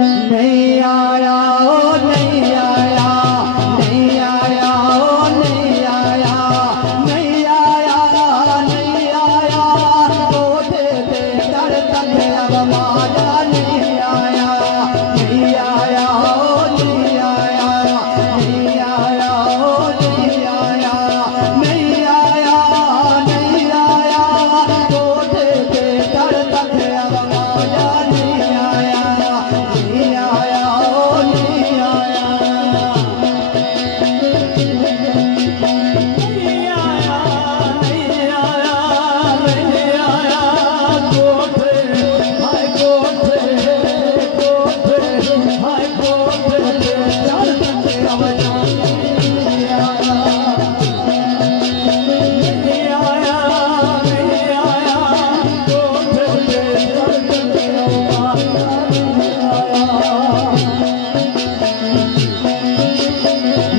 नहीं आया ओ नहीं आया, नहीं आया ओ नहीं आया, नहीं आया, नहीं आया, कोठे पे चढ़ तक अब माया नहीं आया, नहीं आया ओ नहीं आया, नहीं आया ओ नहीं आया, नहीं आया, नहीं आया, कोठे पे चढ़ तक अब माया नहीं आया, नहीं आया ओ नहीं आया, नहीं आया, नहीं आया, नहीं आया, कोठे हाय कोठे, कोठे हाय कोठे पे चढ़ तक अब नहीं आया, नहीं आया, नहीं आया, कोठे पे चढ़ तक अब माया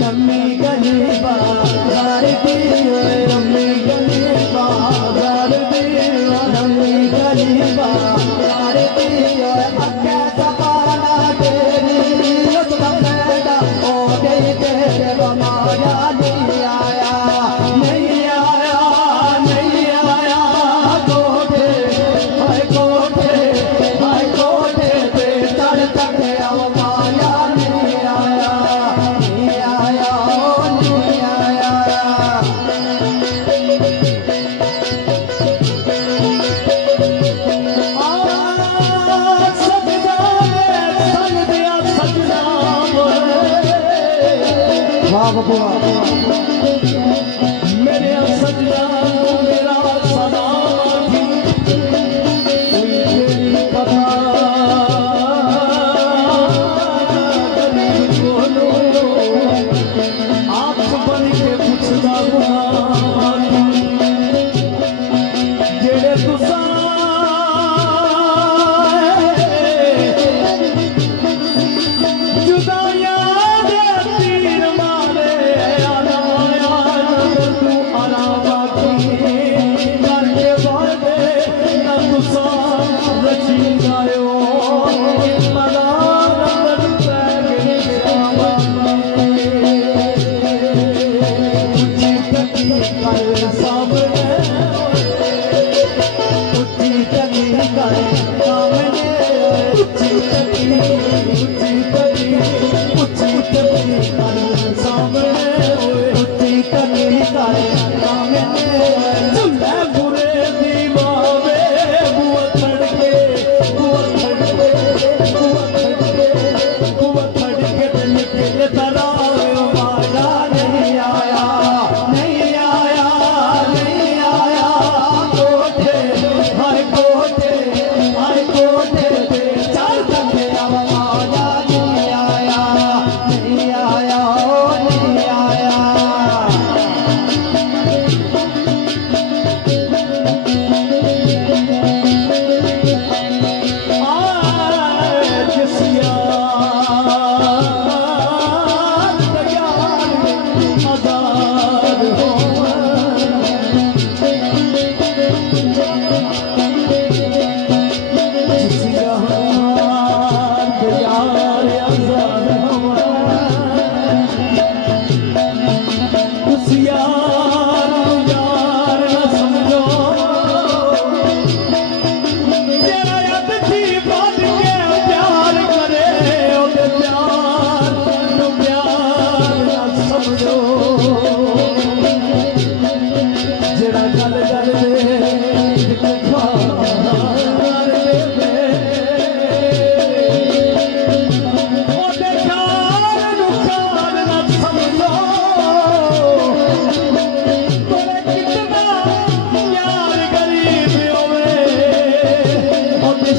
नम्मी गलीबा घर दी नम्मी गलीबा घर दी नम्मी गलीबा घर दी अक्के सपाना तेरी उस बेटा ओ गई तेरे माया नहीं आया, नहीं आया, नहीं आया, कोठे हाय कोठे हाय कोठे पे चढ़ तक अब माया नहीं आया, नहीं आया ओ नहीं आया, सजना संग दिया सजना वाह बबुआ मेरे सजना मेरा सलाम थी कोई तेरी कथा गरीब बोलो आप बन के पुछदा गुनाह जेड़े तुसा जुदाइयां दे तीर मारे आना आया तू अलावा की करके वादे ना तुसा रची गायो मदा नंदन पैगे आवा उच्ची तकी कर सामने उच्ची तकी कर सामने उच्ची तकी उच्ची तकी कर सामने उच्ची तकी कर सामने झुल्ले बुरे दीवावे बुआ थड़के बुआ थड़के बुआ थड़के बुआ थड़के दिल के तरावे माया नहीं आया, नहीं आया, नहीं आया, कोठे हाय कोठे हाय कोठे पे चढ़ तक अब माया नहीं आया, नहीं आया ओ नहीं आया, जिस यार यार आजाद हो जिस यार यार आजाद हो उस यार यार न समझो जेड़ा अद जी बन के प्यार करे ओदे प्यार नू प्यार न समझो जेड़ा गल गल दे खार दे ओदे खार नू खार न समझो कोले कितना यार गरीब होवे ओदे